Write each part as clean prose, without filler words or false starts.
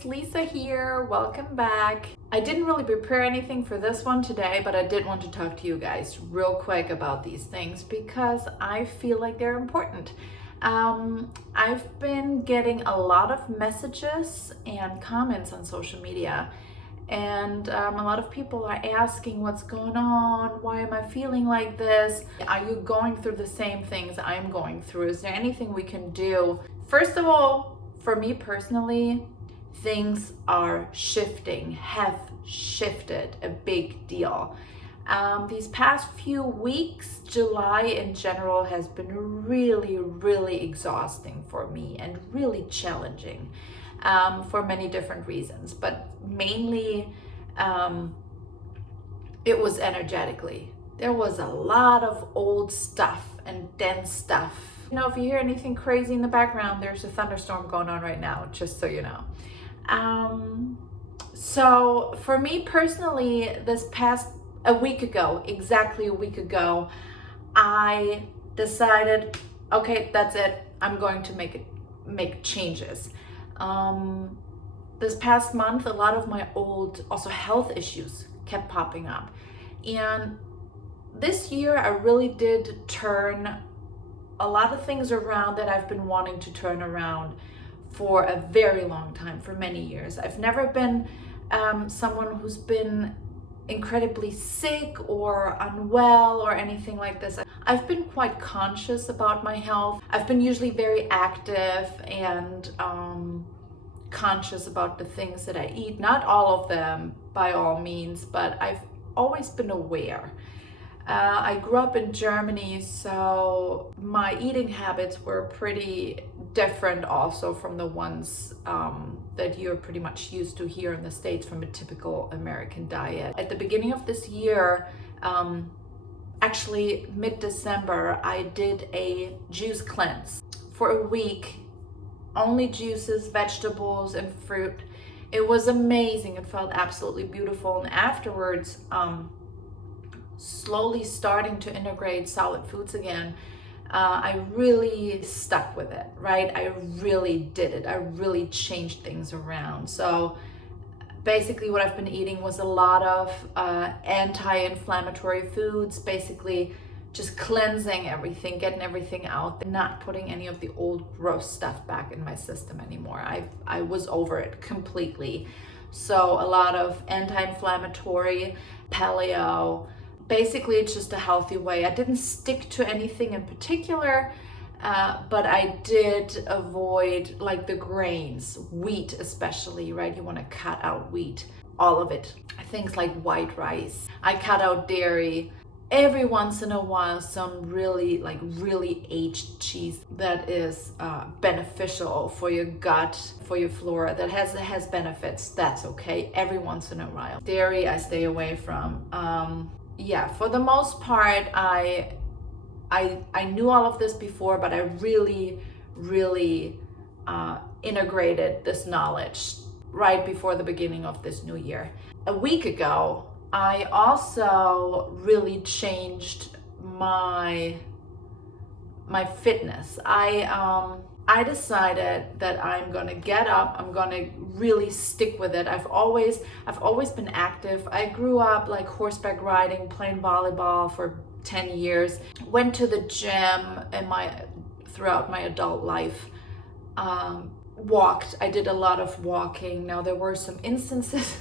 guys, Lisa here. Welcome back. I didn't really prepare anything for this one today, but I did want to talk to you guys real quick about these things because I feel like they're important. I've been getting a lot of messages and comments on social media, and a lot of people are asking what's going on, why am I feeling like this? Are you going through the same things I'm going through? Is there anything we can do? First of all, for me personally, things are shifting, have shifted a big deal. These past few weeks, July in general has been really exhausting for me and really challenging for many different reasons, but mainly it was energetically. There was a lot of old stuff and dense stuff. You know, if you hear anything crazy in the background, there's a thunderstorm going on right now, just so you know. So for me personally, exactly a week ago, I decided, okay, that's it. I'm going to make changes. This past month, a lot of my old also health issues kept popping up. And this year I really did turn a lot of things around that I've been wanting to turn around for a very long time, for many years. I've never been someone who's been incredibly sick or unwell or anything like this. I've been quite conscious about my health. I've been usually very active and conscious about the things that I eat. Not all of them by all means, but I've always been aware. I grew up in Germany, so my eating habits were pretty different also from the ones that you're pretty much used to here in the States from a typical American diet. At the beginning of this year, actually mid-December, I did a juice cleanse for a week. Only juices, vegetables, and fruit. It was amazing. It felt absolutely beautiful. And afterwards, slowly starting to integrate solid foods again, I really stuck with it, right? I really did it. I really changed things around. So basically what I've been eating was a lot of anti-inflammatory foods, basically just cleansing everything, getting everything out, not putting any of the old gross stuff back in my system anymore. I was over it completely. So a lot of anti-inflammatory, paleo. Basically, it's just a healthy way. I didn't stick to anything in particular, but I did avoid like the grains, wheat especially, right? You want to cut out wheat, all of it. Things like white rice. I cut out dairy. Every once in a while, some really aged cheese that is beneficial for your gut, for your flora, that has benefits. That's okay. Every once in a while. Dairy, I stay away from. Yeah, for the most part, I knew all of this before, but I really integrated this knowledge right before the beginning of this new year. A week ago, I also really changed my fitness. I decided that I'm gonna get up, I'm gonna really stick with it. I've always been active. I grew up like horseback riding, playing volleyball for 10 years, went to the gym throughout my adult life, walked. I did a lot of walking. Now there were some instances,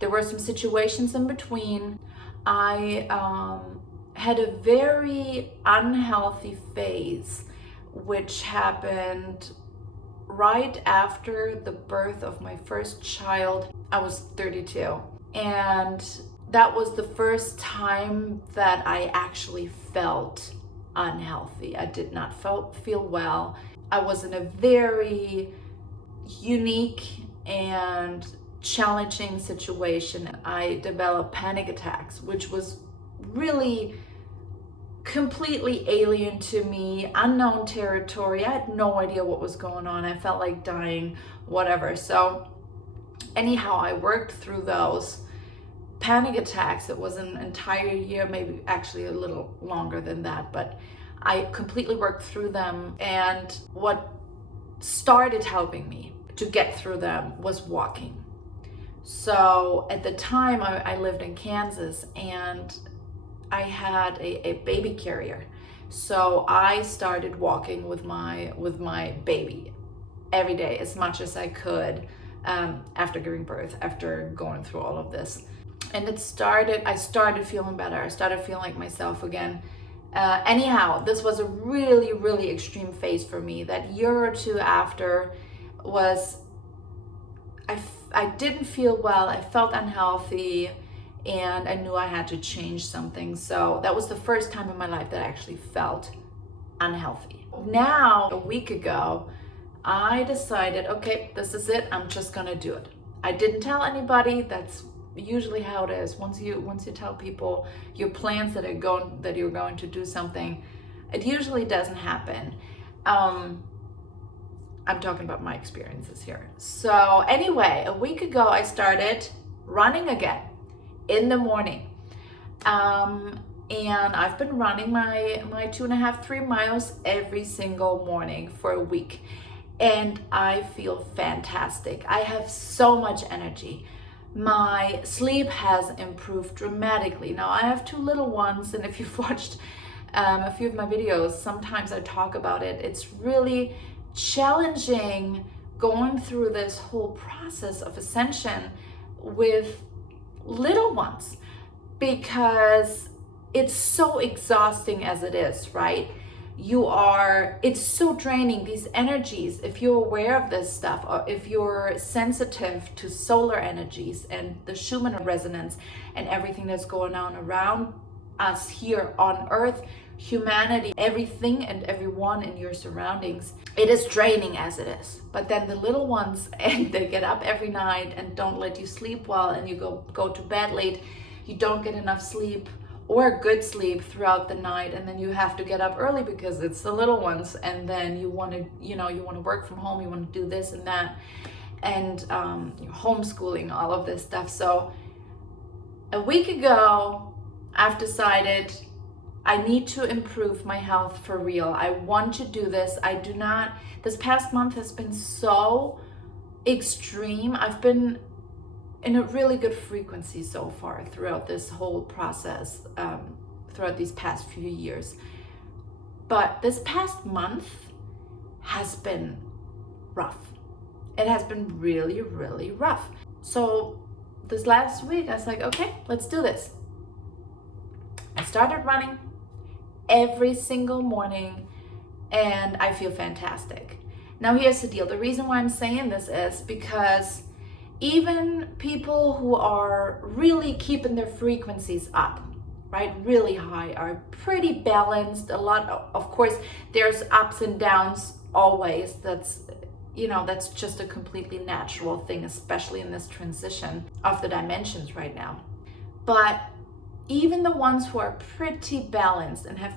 there were some situations in between. I had a very unhealthy phase which happened right after the birth of my first child. I was 32, and that was the first time that I actually felt unhealthy. I did not feel well. I was in a very unique and challenging situation. I developed panic attacks, which was really completely alien to me, unknown territory. I had no idea what was going on. I felt like dying, whatever. So anyhow, I worked through those panic attacks. It was an entire year, maybe actually a little longer than that, but I completely worked through them. And what started helping me to get through them was walking. So at the time I lived in Kansas, and I had a baby carrier. So I started walking with my baby every day as much as I could, after giving birth, after going through all of this. And I started feeling better. I started feeling like myself again. Anyhow, this was a really, really extreme phase for me. That year or two after was, I didn't feel well. I felt unhealthy, and I knew I had to change something. So that was the first time in my life that I actually felt unhealthy. Now, a week ago, I decided, okay, this is it. I'm just gonna do it. I didn't tell anybody. That's usually how it is. Once you tell people your plans that you're going to do something, it usually doesn't happen. I'm talking about my experiences here. So anyway, a week ago I started running again in the morning. And I've been running my 2.5, 3 miles every single morning for a week. And I feel fantastic. I have so much energy. My sleep has improved dramatically. Now I have 2 little ones, and if you've watched a few of my videos, sometimes I talk about it. It's really challenging going through this whole process of ascension with little ones, because it's so exhausting as it is, right? It's so draining, these energies. If you're aware of this stuff, or if you're sensitive to solar energies and the Schumann resonance and everything that's going on around us here on Earth, humanity, everything and everyone in your surroundings, it is draining as it is. But then the little ones, and they get up every night and don't let you sleep well, and you go to bed late, you don't get enough sleep or good sleep throughout the night, and then you have to get up early because it's the little ones, and then you want to work from home, you want to do this and that, and you're homeschooling, all of this stuff. So a week ago I've decided I need to improve my health for real. I want to do this. This past month has been so extreme. I've been in a really good frequency so far throughout this whole process, throughout these past few years. But this past month has been rough. It has been really, really rough. So this last week I was like, okay, let's do this. I started running every single morning, and I feel fantastic. Now here's the deal. The reason why I'm saying this is because even people who are really keeping their frequencies up, right, really high, are pretty balanced. Of course, there's ups and downs always. That's just a completely natural thing, especially in this transition of the dimensions right now. But even the ones who are pretty balanced and have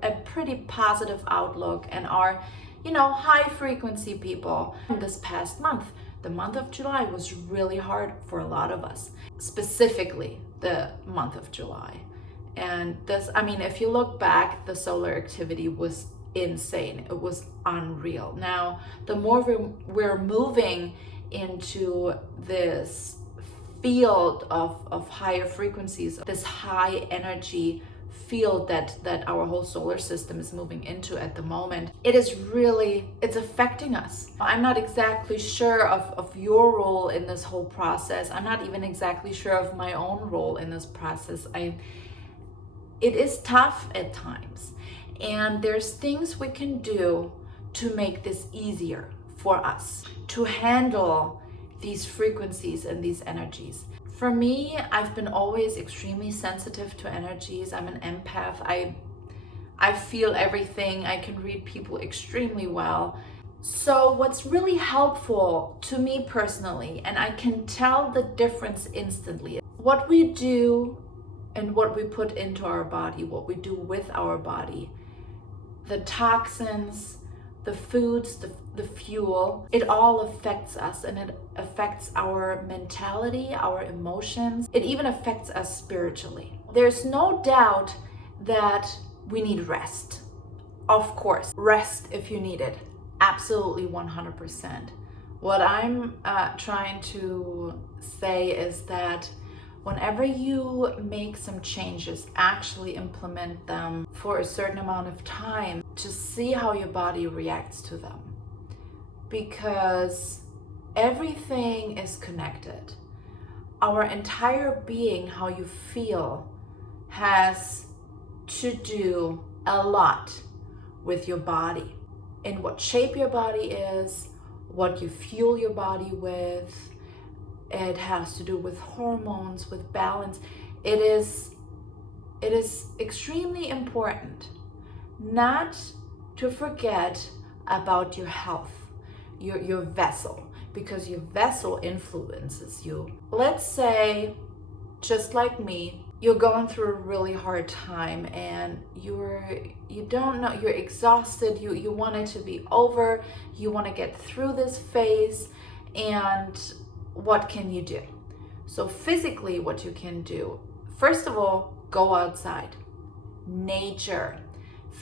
a pretty positive outlook and are, high frequency people, this past month, the month of July, was really hard for a lot of us, specifically the month of July. And if you look back, the solar activity was insane. It was unreal. Now, the more we're moving into this field of higher frequencies, this high energy field that our whole solar system is moving into at the moment, it's affecting us. I'm not exactly sure of your role in this whole process. I'm not even exactly sure of my own role in this process. It is tough at times, and there's things we can do to make this easier for us to handle these frequencies and these energies. For me, I've been always extremely sensitive to energies. I'm an empath. I feel everything. I can read people extremely well. So what's really helpful to me personally, and I can tell the difference instantly, what we do and what we put into our body, what we do with our body, the toxins, the foods, the fuel, it all affects us, and it affects our mentality, our emotions. It even affects us spiritually. There's no doubt that we need rest. Of course, rest if you need it. Absolutely 100%. What I'm trying to say is that whenever you make some changes, actually implement them for a certain amount of time to see how your body reacts to them. Because everything is connected. Our entire being, how you feel, has to do a lot with your body, in what shape your body is, what you fuel your body with. It has to do with hormones, with balance. It is extremely important not to forget about your health, your vessel, because your vessel influences you. Let's say, just like me, you're going through a really hard time and you don't know, you're exhausted, you want it to be over, you want to get through this phase, and what can you do? So physically, what you can do, first of all, go outside. Nature,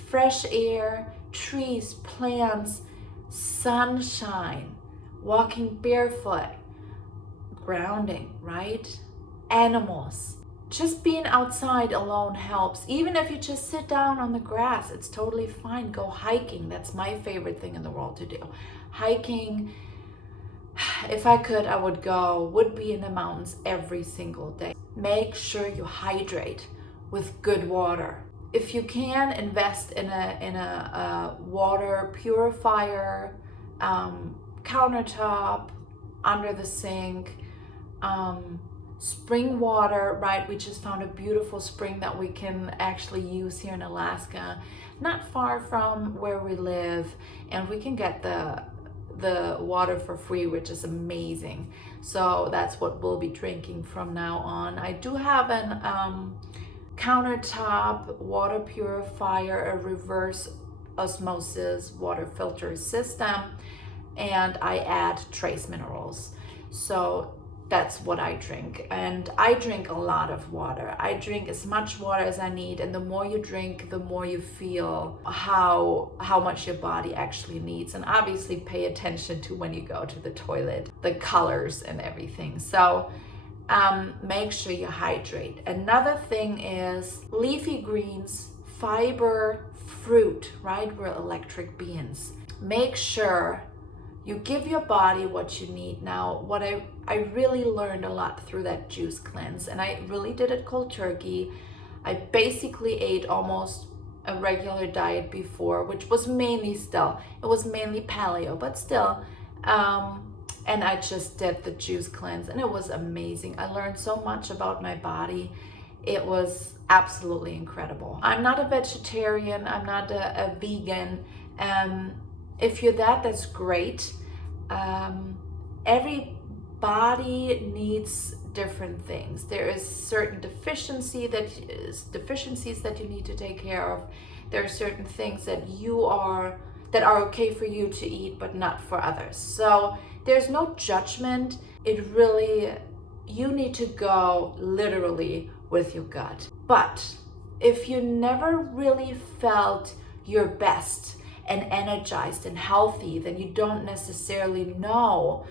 fresh air, trees, plants, sunshine, walking barefoot, grounding, right? Animals. Just being outside alone helps. Even if you just sit down on the grass, it's totally fine. Go hiking. That's my favorite thing in the world to do. Hiking, if I could, I would be in the mountains every single day. Make sure you hydrate with good water. If you can, invest in a water purifier, countertop, under the sink, spring water, right? We just found a beautiful spring that we can actually use here in Alaska, not far from where we live, and we can get the water for free, which is amazing. So that's what we'll be drinking from now on. I do have an countertop water purifier, a reverse osmosis water filter system, and I add trace minerals. So that's what I drink, and I drink a lot of water. I drink as much water as I need, and the more you drink, the more you feel how much your body actually needs. And obviously pay attention to when you go to the toilet, the colors and everything. So make sure you hydrate. Another thing is leafy greens, fiber, fruit, right? We're electric beings. Make sure you give your body what you need. Now, what I really learned a lot through that juice cleanse, and I really did it cold turkey. I basically ate almost a regular diet before, which was mainly paleo, but still, and I just did the juice cleanse, and it was amazing. I learned so much about my body. It was absolutely incredible. I'm not a vegetarian, I'm not a vegan. If you're that's great. Every body needs different things. There is certain deficiencies that you need to take care of. There are certain things that are okay for you to eat, but not for others. So there's no judgment. You need to go literally with your gut. But if you never really felt your best and energized and healthy, then you don't necessarily know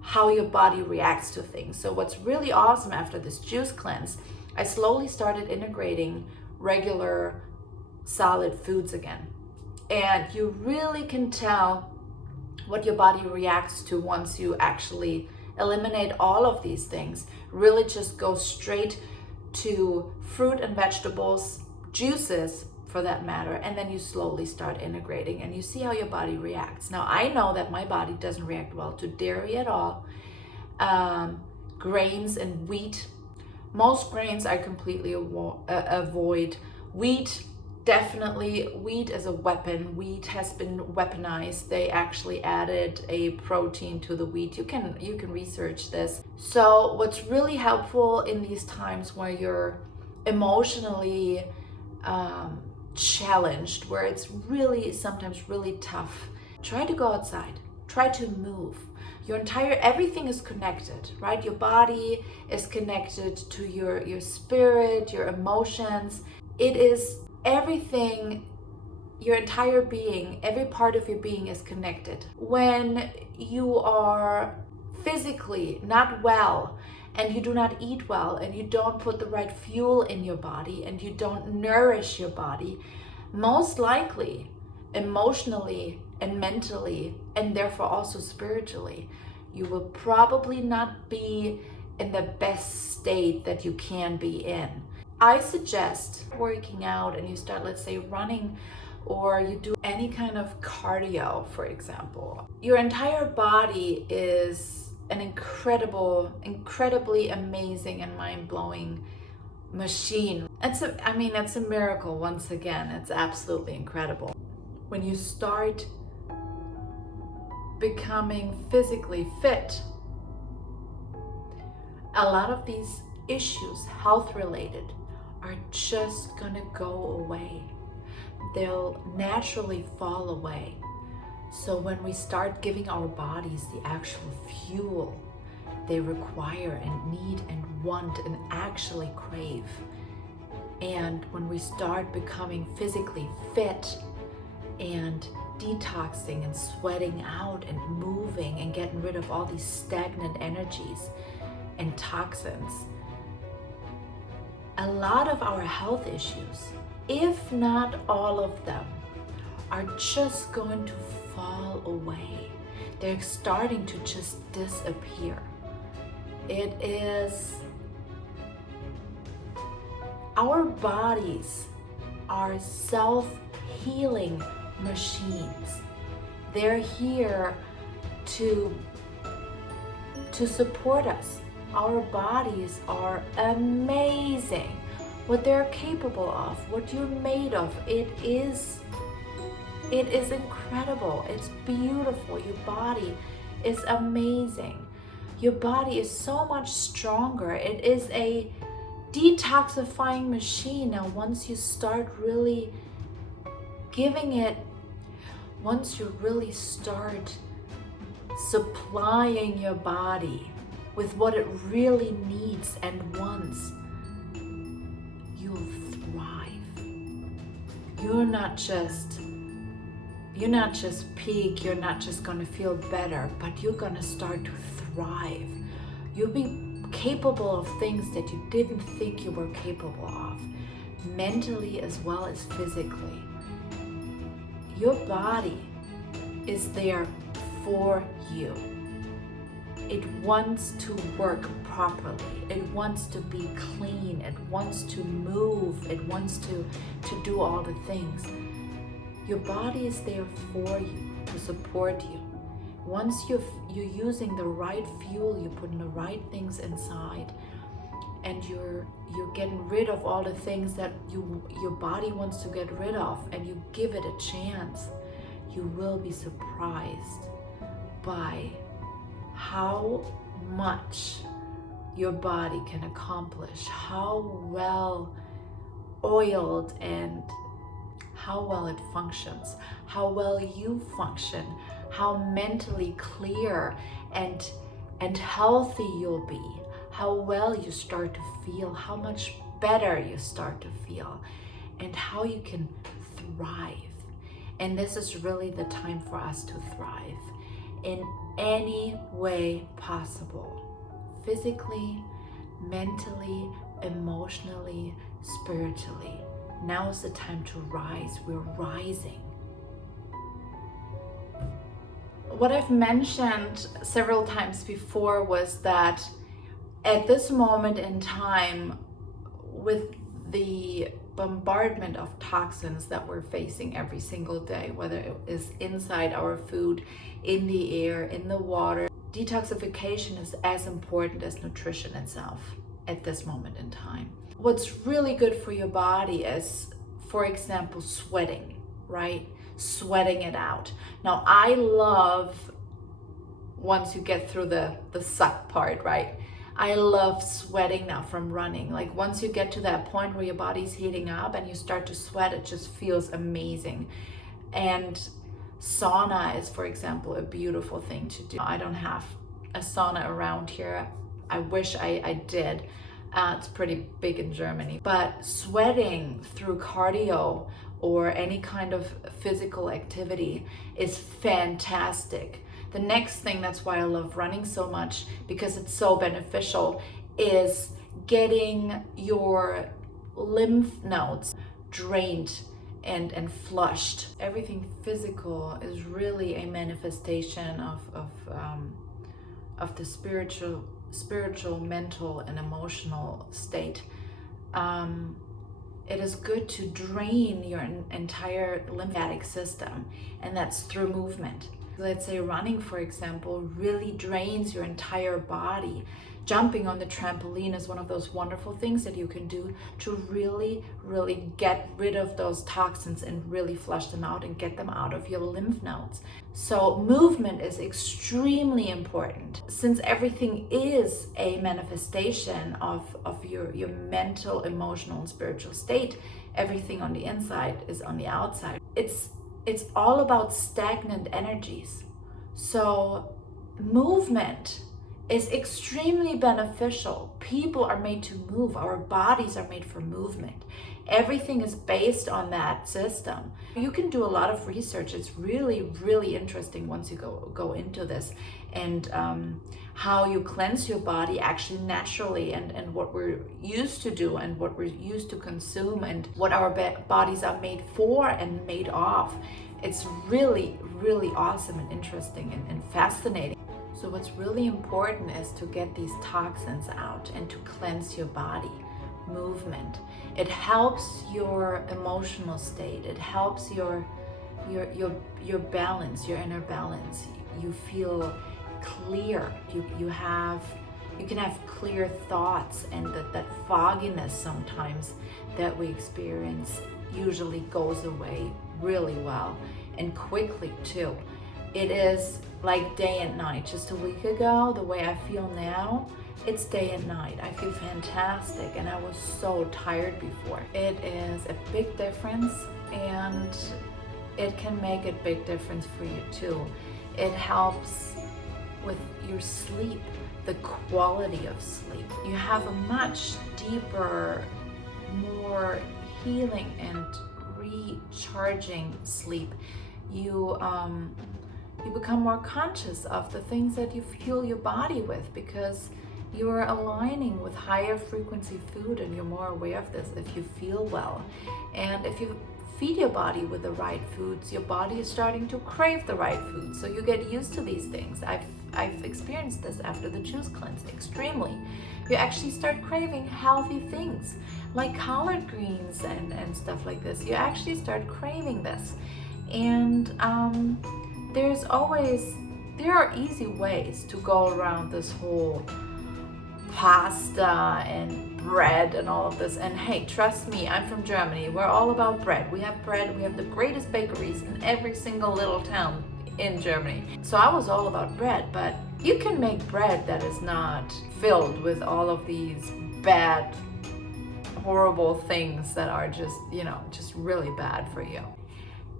how your body reacts to things. So what's really awesome after this juice cleanse, I slowly started integrating regular solid foods again. And you really can tell what your body reacts to once you actually eliminate all of these things. Really just go straight to fruit and vegetables, juices for that matter, and then you slowly start integrating and you see how your body reacts. Now, I know that my body doesn't react well to dairy at all, grains and wheat. Most grains I completely avoid. Wheat, definitely. Wheat is a weapon. Wheat has been weaponized. They actually added a protein to the wheat. You can research this. So what's really helpful in these times where you're emotionally challenged, where it's really sometimes really tough, try to go outside, try to move. Everything is connected, right? Your body is connected to your spirit, your emotions. It is everything. your entire being, every part of your being is connected. When you are physically not well, and you do not eat well, and you don't put the right fuel in your body, and you don't nourish your body, most likely, emotionally and mentally, and therefore also spiritually, you will probably not be in the best state that you can be in. I suggest working out and you start, let's say, running, or you do any kind of cardio, for example. Your entire body is an incredibly amazing and mind-blowing machine. It's a miracle once again. It's absolutely incredible. When you start becoming physically fit, a lot of these issues, health related, are just gonna go away. They'll naturally fall away. So when we start giving our bodies the actual fuel they require and need and want and actually crave, and when we start becoming physically fit and detoxing and sweating out and moving and getting rid of all these stagnant energies and toxins, a lot of our health issues, if not all of them, are just going to fall away. They're starting to just disappear. It is, our bodies are self-healing machines. They're here to support us. Our bodies are amazing. What they're capable of, what you're made of, it is incredible. It's beautiful. Your body is amazing. Your body is so much stronger. It is a detoxifying machine. Now, once you start really giving it, once you really start supplying your body with what it really needs and wants, you'll thrive. You're not just peak, you're not just gonna feel better, but you're gonna start to thrive. You'll be capable of things that you didn't think you were capable of, mentally as well as physically. Your body is there for you. It wants to work properly. It wants to be clean. It wants to move. It wants to do all the things. Your body is there for you, to support you. Once you're using the right fuel, you're putting the right things inside, and you're getting rid of all the things that your body wants to get rid of, and you give it a chance, you will be surprised by how much your body can accomplish, how well oiled and how well it functions, how well you function, how mentally clear and healthy you'll be, how well you start to feel, how much better you start to feel, and how you can thrive. And this is really the time for us to thrive in any way possible, physically, mentally, emotionally, spiritually. Now is the time to rise. We're rising. What I've mentioned several times before was that at this moment in time, with the bombardment of toxins that we're facing every single day, whether it is inside our food, in the air, in the water, detoxification is as important as nutrition itself at this moment in time. What's really good for your body is, for example, sweating, right? Sweating it out. Now, I love, once you get through the suck part, right? I love sweating now from running. Like once you get to that point where your body's heating up and you start to sweat, it just feels amazing. And sauna is, for example, a beautiful thing to do. I don't have a sauna around here. I wish I did. It's pretty big in Germany. But sweating through cardio or any kind of physical activity is fantastic. The next thing, that's why I love running so much, because it's so beneficial, is getting your lymph nodes drained and flushed. Everything physical is really a manifestation of the spiritual, mental, and emotional state. It is good to drain your entire lymphatic system, and that's through movement. Let's say running, for example, really drains your entire body. Jumping on the trampoline is one of those wonderful things that you can do to really, really get rid of those toxins and really flush them out and get them out of your lymph nodes. So movement is extremely important, since everything is a manifestation of your mental, emotional, and spiritual state. Everything on the inside is on the outside. It's all about stagnant energies. So movement is extremely beneficial. People are made to move. Our bodies are made for movement. Everything is based on that system. You can do a lot of research. It's really, really interesting once you go into this, and how you cleanse your body actually naturally, and what we're used to do and what we're used to consume and what our bodies are made for and made of. It's really, really awesome and interesting and fascinating. So what's really important is to get these toxins out and to cleanse your body. Movement. It helps your emotional state. It helps your balance, your inner balance. You feel clear. You can have clear thoughts, and that fogginess sometimes that we experience usually goes away really well and quickly too. It is like day and night. Just a week ago, the way I feel now, it's day and night. I feel fantastic, and I was so tired before. It is a big difference, and it can make a big difference for you too. It helps with your sleep, the quality of sleep. You have a much deeper, more healing and recharging sleep. You become more conscious of the things that you fuel your body with, because you're aligning with higher frequency food, and you're more aware of this if you feel well. And if you feed your body with the right foods, your body is starting to crave the right foods. So you get used to these things. I've experienced this after the juice cleanse extremely. You actually start craving healthy things like collard greens and stuff like this. You actually start craving this. And there are easy ways to go around this whole pasta and bread and all of this. And hey, trust me, I'm from Germany. We're all about bread. We have bread. We have the greatest bakeries in every single little town in Germany. So I was all about bread, but you can make bread that is not filled with all of these bad, horrible things that are just really bad for you.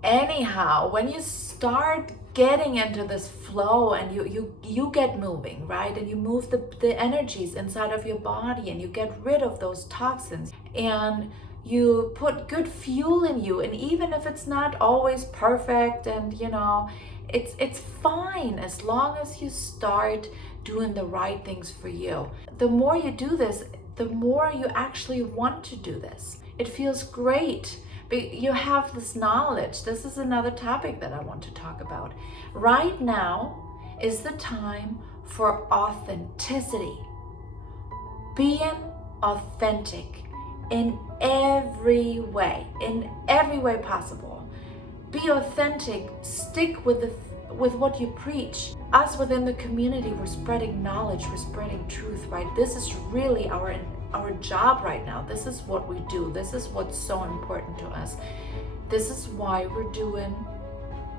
Anyhow, when you start getting into this flow and you get moving, right? And you move the energies inside of your body, and you get rid of those toxins, and you put good fuel in you. And even if it's not always perfect, and it's fine as long as you start doing the right things for you. The more you do this, the more you actually want to do this. It feels great. But you have this knowledge. This is another topic that I want to talk about. Right now is the time for authenticity. Being authentic in every way possible. Be authentic. Stick with what you preach. Us within the community, we're spreading knowledge, we're spreading truth, right? This is really our job right now. This is what we do. This is what's so important to us. This is why we're doing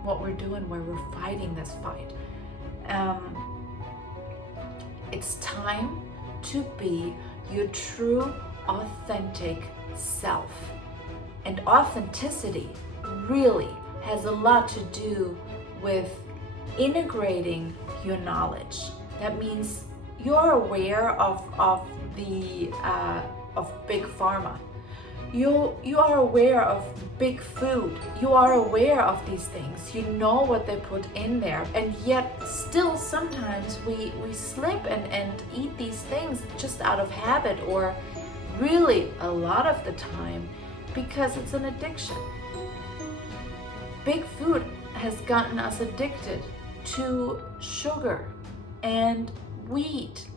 what we're doing, where we're fighting this fight. It's time to be your true, authentic self. And authenticity really has a lot to do with integrating your knowledge. That means you're aware of big pharma. You are aware of big food. You are aware of these things. You know what they put in there. And yet still sometimes we slip and eat these things just out of habit, or really a lot of the time because it's an addiction. Big food has gotten us addicted to sugar and wheat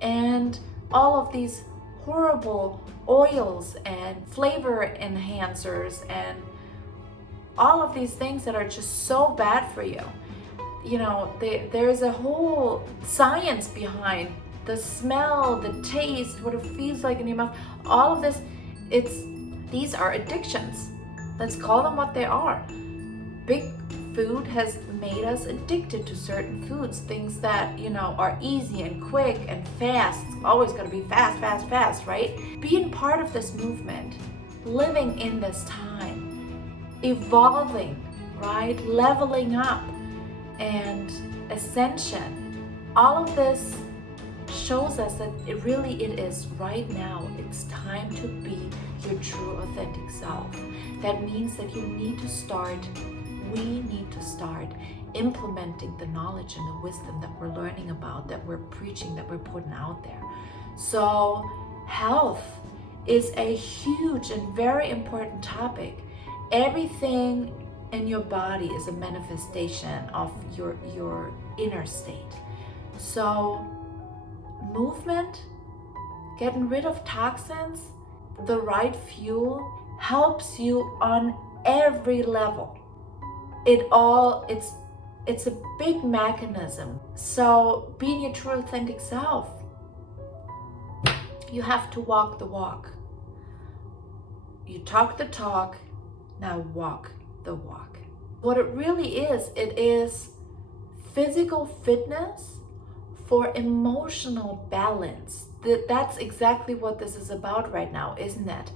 and all of these horrible oils and flavor enhancers and all of these things that are just so bad for you. You know, there's a whole science behind the smell, the taste, what it feels like in your mouth, all of this. These are addictions. Let's call them what they are. Big food has made us addicted to certain foods, things that, you know, are easy and quick and fast. It's always got to be fast, fast, fast, right? Being part of this movement, living in this time, evolving, right? Leveling up and ascension. All of this shows us that it is right now. It's time to be your true authentic self. That means that we need to start implementing the knowledge and the wisdom that we're learning about, that we're preaching, that we're putting out there. So health is a huge and very important topic. Everything in your body is a manifestation of your inner state. So movement, getting rid of toxins, the right fuel helps you on every level. It's a big mechanism. So being your true authentic self, you have to walk the walk. You talk the talk, now walk the walk. What it really is, it is physical fitness for emotional balance. That's exactly what this is about right now, isn't it?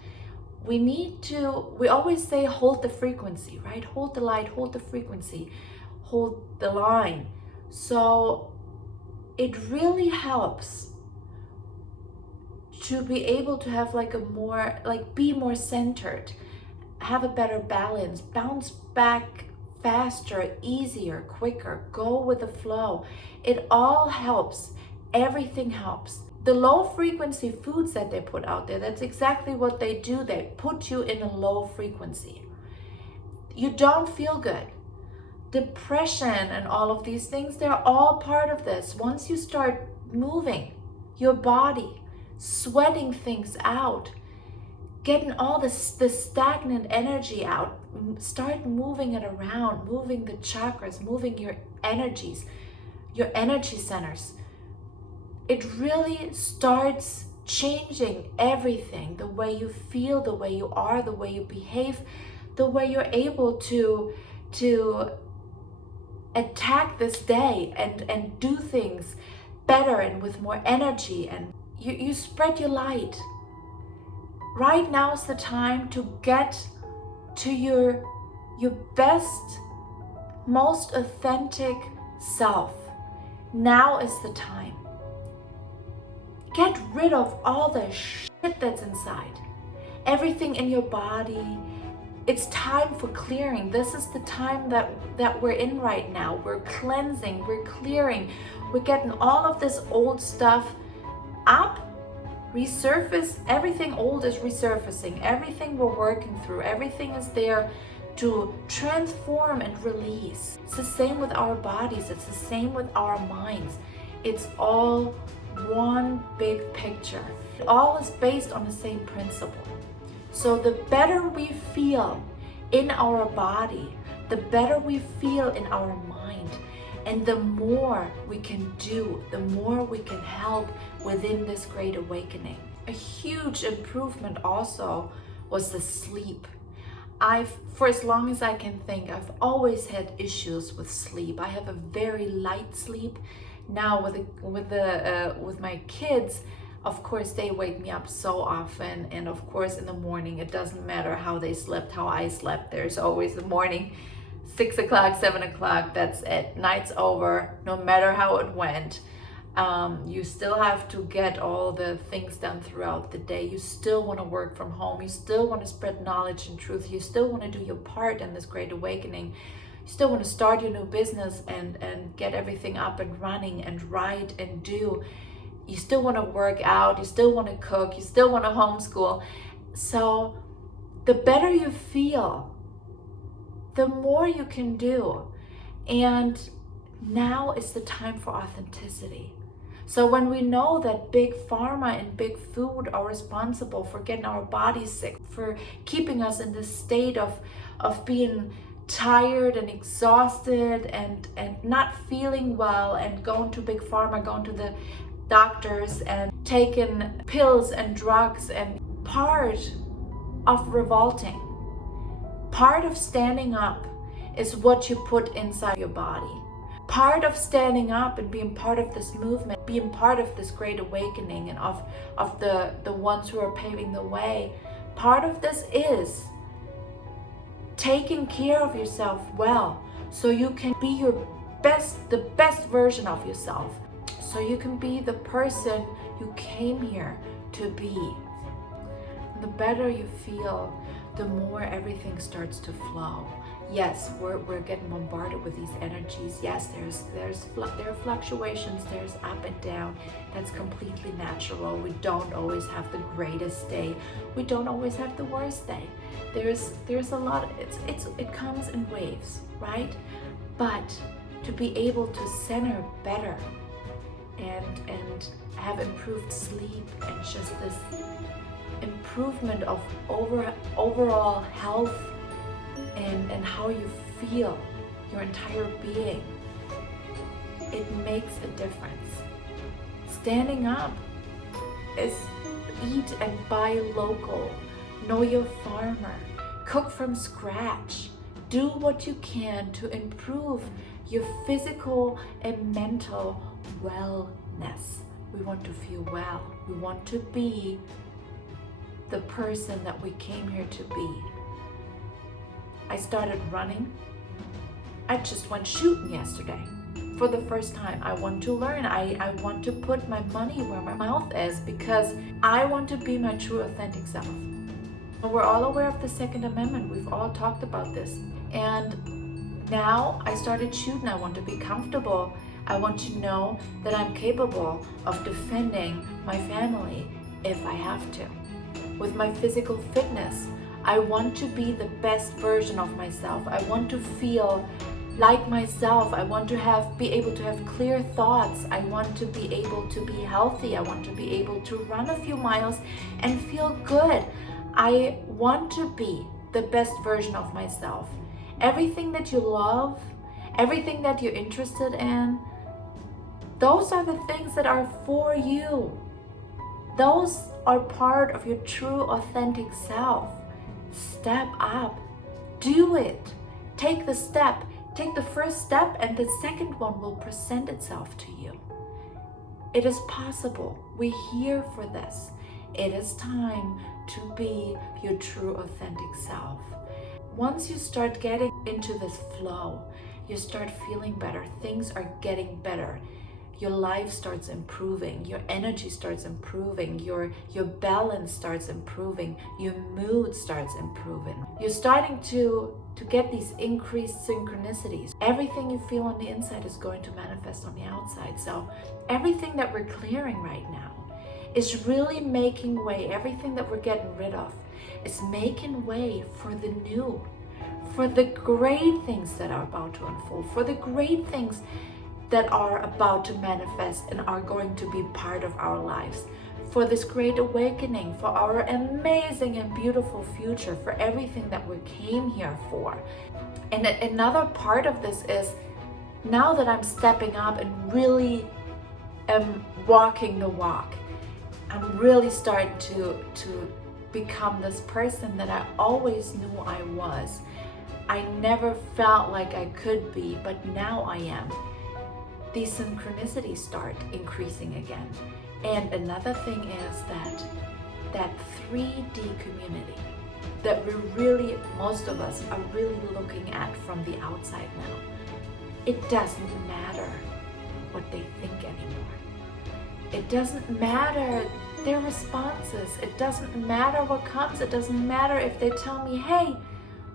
We always say hold the frequency, right? Hold the light, hold the frequency, hold the line. So it really helps to be able to have be more centered, have a better balance, bounce back faster, easier, quicker, go with the flow. It all helps. Everything helps. The low frequency foods that they put out there, that's exactly what they do. They put you in a low frequency. You don't feel good. Depression and all of these things, they're all part of this. Once you start moving your body, sweating things out, getting all the stagnant energy out, start moving it around, moving the chakras, moving your energies, your energy centers. It really starts changing everything, the way you feel, the way you are, the way you behave, the way you're able to attack this day and do things better and with more energy, and you spread your light. Right now is the time to get to your best, most authentic self. Now is the time. Get rid of all the shit that's inside. Everything in your body. It's time for clearing. This is the time that we're in right now. We're cleansing, we're clearing. We're getting all of this old stuff up, resurface. Everything old is resurfacing. Everything we're working through, everything is there to transform and release. It's the same with our bodies. It's the same with our minds. It's all one big picture. It all is based on the same principle. So the better we feel in our body, the better we feel in our mind, and the more we can do, the more we can help within this great awakening. A huge improvement also was the sleep. For as long as I can think, I've always had issues with sleep. I have a very light sleep. Now with my kids, of course they wake me up so often, and of course in the morning it doesn't matter how they slept, how I slept. There's always the morning, 6 o'clock, 7 o'clock. That's it. Night's over. No matter how it went. You still have to get all the things done throughout the day. You still want to work from home. You still want to spread knowledge and truth. You still want to do your part in this great awakening. You still want to start your new business and get everything up and running and write and do. You still want to work out. You still want to cook. You still want to homeschool. So the better you feel, the more you can do. And now is the time for authenticity. So when we know that big pharma and big food are responsible for getting our bodies sick, for keeping us in this state of being tired and exhausted and not feeling well, and going to big pharma, going to the doctors and taking pills and drugs, and part of revolting, part of standing up is what you put inside your body. Part of standing up and being part of this movement, being part of this great awakening and of the ones who are paving the way, part of this is taking care of yourself well, so you can be the best version of yourself, so you can be the person you came here to be. The better you feel, the more everything starts to flow. Yes, we're getting bombarded with these energies. Yes, there are fluctuations, there's up and down. That's completely natural. We don't always have the greatest day. We don't always have the worst day. There's a lot. It comes in waves, right? But to be able to center better and have improved sleep and just this improvement of overall health and how you feel, your entire being, it makes a difference. Standing up is eat and buy local, know your farmer, cook from scratch, do what you can to improve your physical and mental wellness. We want to feel well. We want to be the person that we came here to be. I started running. I just went shooting yesterday for the first time. I want to learn. I want to put my money where my mouth is, because I want to be my true authentic self. We're all aware of the Second Amendment. We've all talked about this. And now I started shooting. I want to be comfortable. I want to know that I'm capable of defending my family if I have to. With my physical fitness, I want to be the best version of myself. I want to feel like myself. I want to be able to have clear thoughts. I want to be able to be healthy. I want to be able to run a few miles and feel good. I want to be the best version of myself. Everything that you love, everything that you're interested in, those are the things that are for you. Those are part of your true authentic self. Step up, do it, take the step, take the first step, and the second one will present itself to you. It is possible. We're here for this. It is time to be your true authentic self. Once you start getting into this flow, you start feeling better, things are getting better. Your life starts improving, your energy starts improving, your balance starts improving, your mood starts improving. You're starting to get these increased synchronicities. Everything you feel on the inside is going to manifest on the outside. So everything that we're clearing right now is really making way. Everything that we're getting rid of is making way for the new, for the great things that are about to unfold, for the great things that are about to manifest and are going to be part of our lives, for this great awakening, for our amazing and beautiful future, for everything that we came here for. And another part of this is, now that I'm stepping up and really am walking the walk, I'm really starting to become this person that I always knew I was. I never felt like I could be, but now I am. These synchronicities start increasing again. And another thing is that 3D community that most of us are really looking at from the outside now. It doesn't matter what they think anymore. It doesn't matter their responses. It doesn't matter what comes. It doesn't matter if they tell me, hey,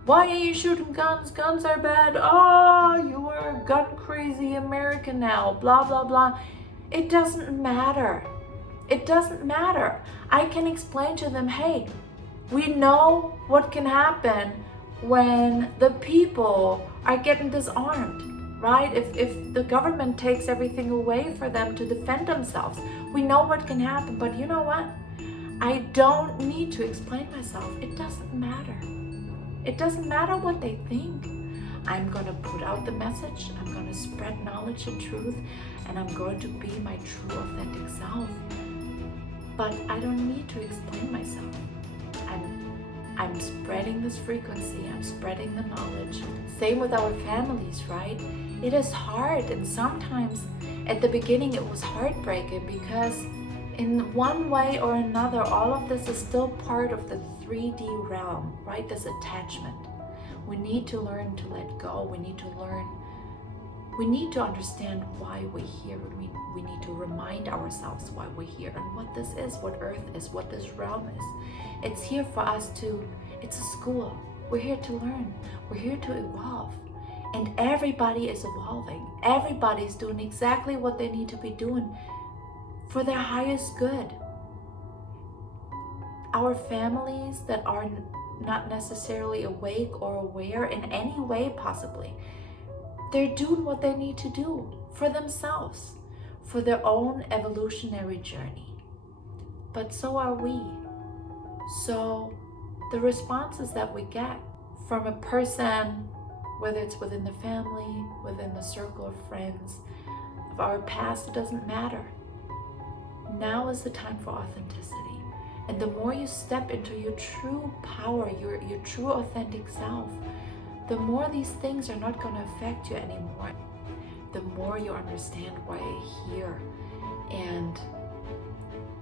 why are you shooting guns? Guns are bad. Oh, you are a gun crazy American now. Blah, blah, blah. It doesn't matter. It doesn't matter. I can explain to them, hey, we know what can happen when the people are getting disarmed, right? If the government takes everything away for them to defend themselves, we know what can happen. But you know what? I don't need to explain myself. It doesn't matter. It doesn't matter what they think. I'm going to put out the message. I'm going to spread knowledge and truth, and I'm going to be my true, authentic self. But I don't need to explain myself. I'm spreading this frequency. I'm spreading the knowledge. Same with our families, right? It is hard, and sometimes at the beginning it was heartbreaking because in one way or another, all of this is still part of the 3D realm, right? This attachment. We need to learn to let go. We need to understand why we're here. We need to remind ourselves why we're here and what this is, what Earth is, what this realm is. It's here for us it's a school. We're here to learn. We're here to evolve. And everybody is evolving. Everybody's doing exactly what they need to be doing for their highest good. Our families that are not necessarily awake or aware in any way possibly, they're doing what they need to do for themselves, for their own evolutionary journey. But so are we. So the responses that we get from a person, whether it's within the family, within the circle of friends, of our past, it doesn't matter. Now is the time for authenticity. And the more you step into your true power, your true authentic self, the more these things are not going to affect you anymore. The more you understand why you're here and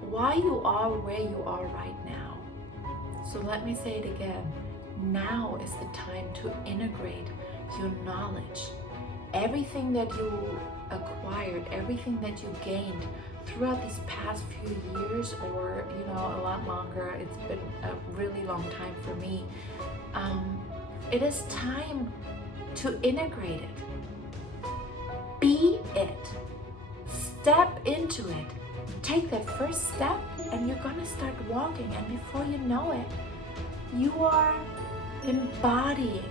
why you are where you are right now. So let me say it again. Now is the time to integrate your knowledge. Everything that you acquired, everything that you gained throughout these past few years, or a lot longer. It's been a really long time for me. It is time to integrate it. Be it. Step into it. Take that first step and you're going to start walking, and before you know it, you are embodying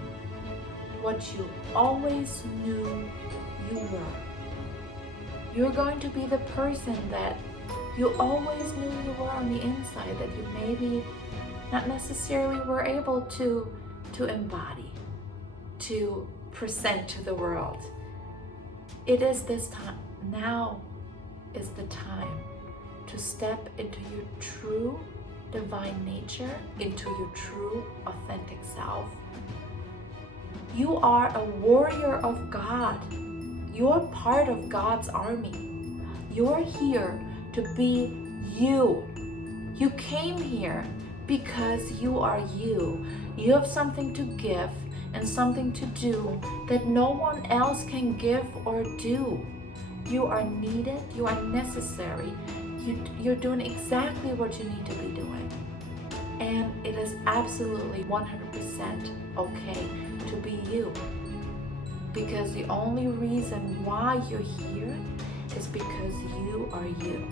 what you always knew you were. You're going to be the person that you always knew you were on the inside, that you maybe not necessarily were able to embody, to present to the world. It is this time. Now is the time to step into your true divine nature, into your true authentic self. You are a warrior of God. You're part of God's army. You're here to be you. You came here because you are you. You have something to give and something to do that no one else can give or do. You are needed. You are necessary. You're doing exactly what you need to be doing. And it is absolutely 100% okay to be you. Because the only reason why you're here is because you are you.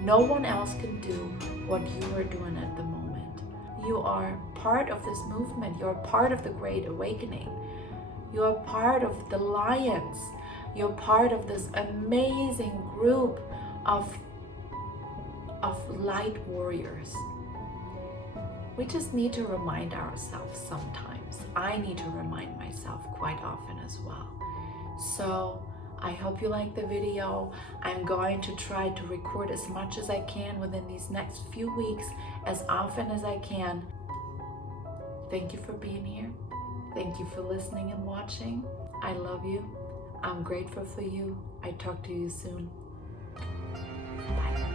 No one else can do what you are doing at the moment. You are part of this movement. You're part of the Great Awakening. You're part of the Lions. You're part of this amazing group of light warriors. We just need to remind ourselves sometimes. I need to remind myself quite often as well. So I hope you like the video. I'm going to try to record as much as I can within these next few weeks, as often as I can. Thank you for being here. Thank you for listening and watching. I love you. I'm grateful for you. I talk to you soon. Bye.